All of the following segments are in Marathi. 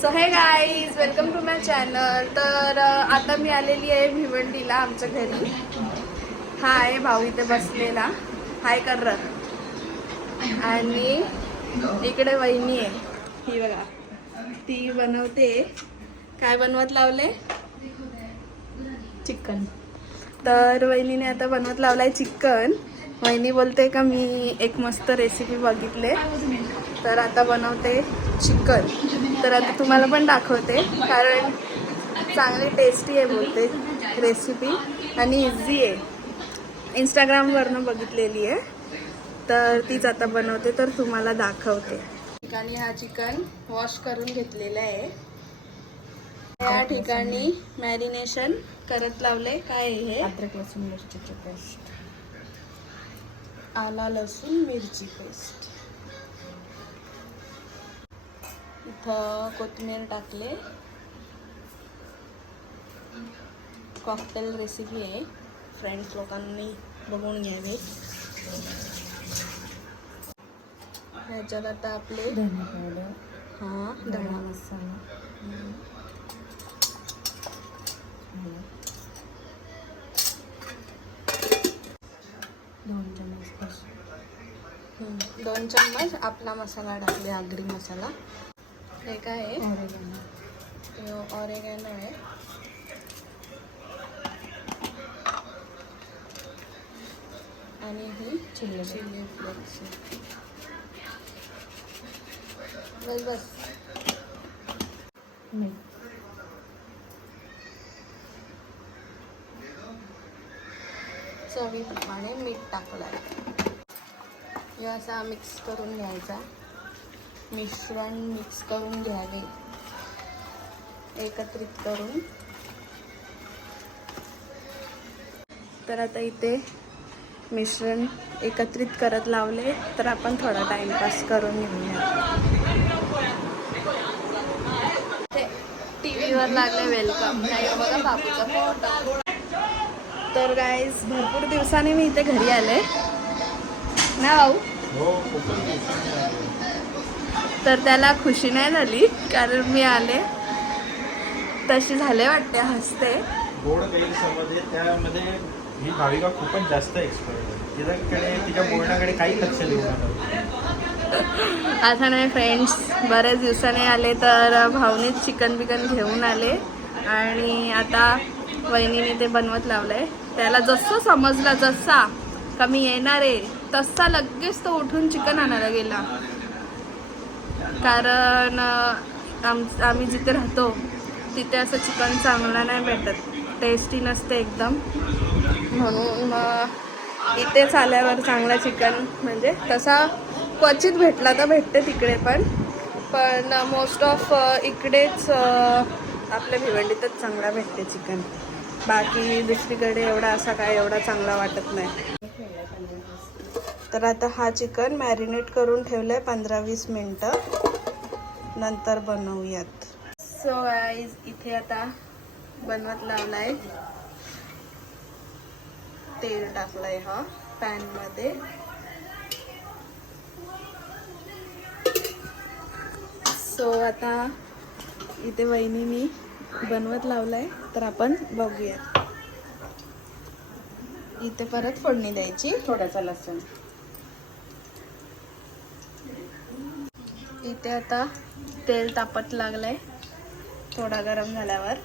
So hey guys, welcome to my channel. तर आता मी आलेली आहे भिवंडीला आमच्या घरी. हा आहे भाऊ इथे बसलेला, हाय कर. आणि इकडे वहिनी आहे, ही बघा, ती बनवते. काय बनवत लावले? चिकन. तर वहिनीने आता बनवत लावलाय चिकन. वहिनी बोलते का मी एक मस्त रेसिपी बघितले, तर आता बनवते चिकन. तर आता तुम्हाला पण दाखवते, कारण चांगली टेस्टी आहे बोलते रेसिपी आणि इझी आहे. इंस्टाग्रामवरनं बघितलेली आहे, तर तीच आता बनवते, तर तुम्हाला दाखवते. ठिकाणी हा चिकन वॉश करून घेतलेला आहे. या ठिकाणी मॅरिनेशन करत लावले. काय आहे हे? अद्रक लसूण मिरचीची पेस्ट, आला लसूण मिरची पेस्ट. इथं कोथिंबीर टाकले. कॉकटेल रेसिपी आहे, फ्रेंड्स लोकांनी बघून घ्यावे. ह्याच्यात आता आपले धने पावडर, धणा मसाला, 2 चम्मच आपला मसाला टाकले, आगरी मसाला. हे काय आहे? ऑरेगॅनो आहे. आणि ही चिली फ्लेक्स. बस मीठ, चवीप्रमाणे मीठ टाकलं. हे असा मिक्स करून घ्यायचा. मिश्रण मिक्स करून घ्यावे एकत्रित करून. तर आता इथे मिश्रण एकत्रित करत लावले, तर आपण थोडा टाइमपास करून घेऊया. टीव्हीवर लागले वेलकम, नाही बघा बाबूचा फोटो. तर गाईज, भरपूर दिवसांनी मी इथे घरी आले ना भाऊ. तर त्याला खुशी नाही झाली, कारण मी आले तशी झाले वाटते, हसते. गोड गैरसमज आहे त्यामध्ये. ही भाविका खूपच जास्त एक्सपर्ट आहे. तिच्याकडे तिच्या बोलण्याकडे काही लक्ष देऊ नका. असं नाही फ्रेंड्स, बरेच दिवसाने आले, तर भाऊनीच चिकन बिकन घेऊन आले. आणि आता वहिनीने ते बनवत लावलंय. त्याला जसं समजलं, जसा कमी येणार आहे तसा लगेच तो उठून चिकन आणायला गेला. कारण आम्ही जिथे राहतो तिथे असं चिकन चांगलं नाही भेटत, टेस्टी नसते एकदम. म्हणून मग इथेच आल्यावर चांगला चिकन, म्हणजे तसा क्वचित भेटला तर भेटते तिकडे पण मोस्ट ऑफ इकडेच आपल्या भिवंडीतच चांगला भेटते चिकन. बाकी दुसरीकडे एवढा चांगला वाटत नाही. तर आता हा चिकन मॅरिनेट करून ठेवलं आहे 15-20 मिनटं, नंतर बनवूयात. सो गाईज, इथे आता बनवत लावलाय. तेल टाकलंय हा पॅनमध्ये. सो आता इथे वहिनीनी बनवत लावलाय, तर आपण बघूयात. इथे परत फोडणी द्यायची. थोडासा लसूण. इथे आता तेल तापत लागलंय. थोडा गरम झाल्यावर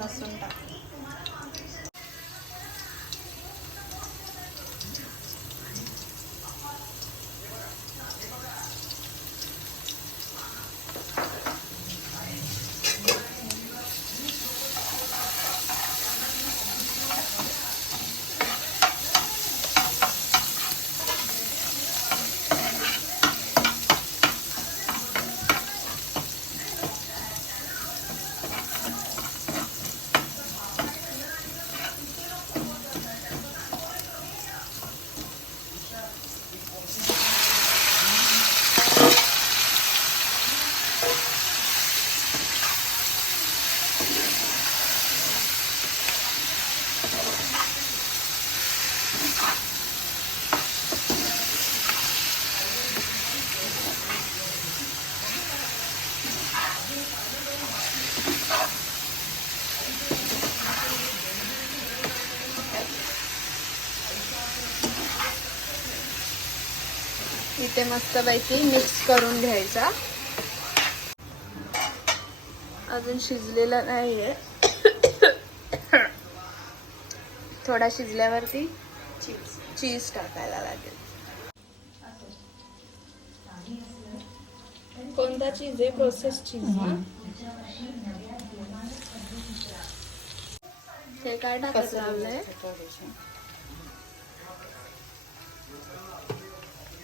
लसूण टाक. इथे मस्तपैकी मिक्स करून घ्यायचा. अजून शिजलेला नाहीये. थोडा शिजल्यावरती चीज टाकायला लागेल. कोणता चीज आहे? प्रोसेस चीज ना? हे काय टाकत लावलंय?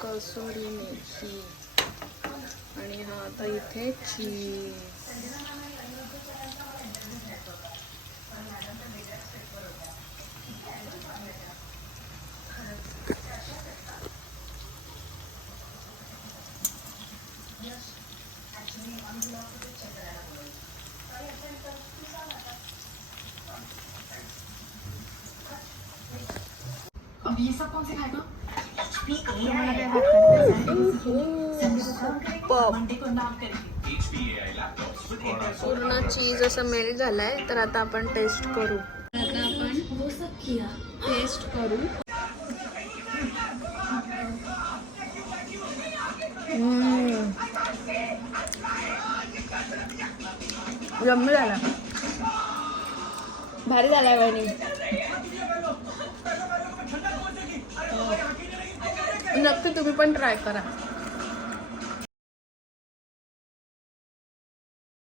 कसुरी मेथी आणि हा आता इथे चीज. अब ये सब कौन सिखाएगा? पॉप. को नाम करेंगे. पूर्ण चीज असं मेल्ट झालाय. तर आता आपण टेस्ट करू. आता आपण वो सब किया. टेस्ट करू. यम्मी झाला. भारी झालाय वहिनी. नक्की तुम्ही पण ट्राय करा.